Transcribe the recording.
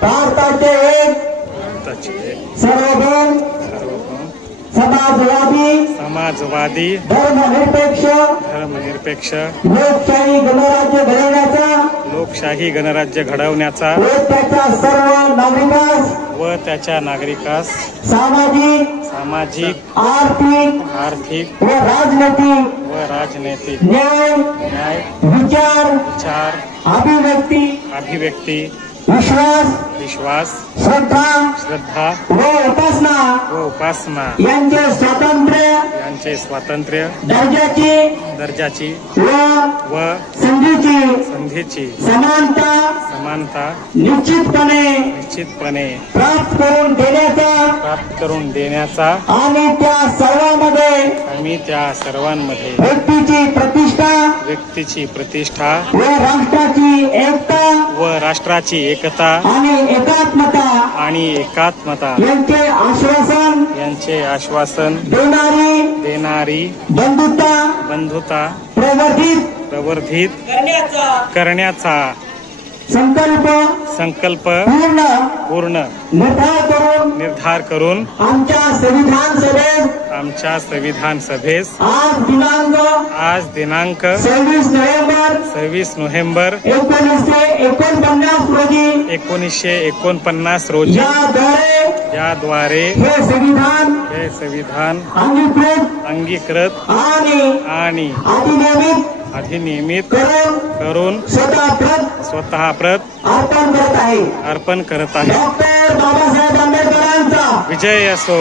भारताचे एक सार्वभौम समाजवादी धर्मनिरपेक्ष लोकशाही गणराज्य घडवण्याचा व त्याच्या नागरिकास सामाजिक, आर्थिक व राजनैतिक न्याय, विचार, अभिव्यक्ती, विश्वास, श्रद्धा व उपासना यांचे स्वातंत्र्य दर्जाची व संधीची समानता निश्चितपणे प्राप्त करून देण्याचा आणि त्या सर्वांमध्ये व्यक्तीची प्रतिष्ठा व राष्ट्राची एकता आणि एकात्मता यांचे आश्वासन देणारी बंधुता प्रवर्धित करण्याचा संकल्प पूर्ण निर्धार करून आमच्या संविधान सभेस आज दिनांक 26 नोव्हेंबर 1949 रोजी याद्वारे हे संविधान अंगीकृत आणि अधिनियमित करून स्वतः प्रत अर्पण करत आहे. डॉक्टर बाबासाहेब आंबेडकरांचा विजय असो.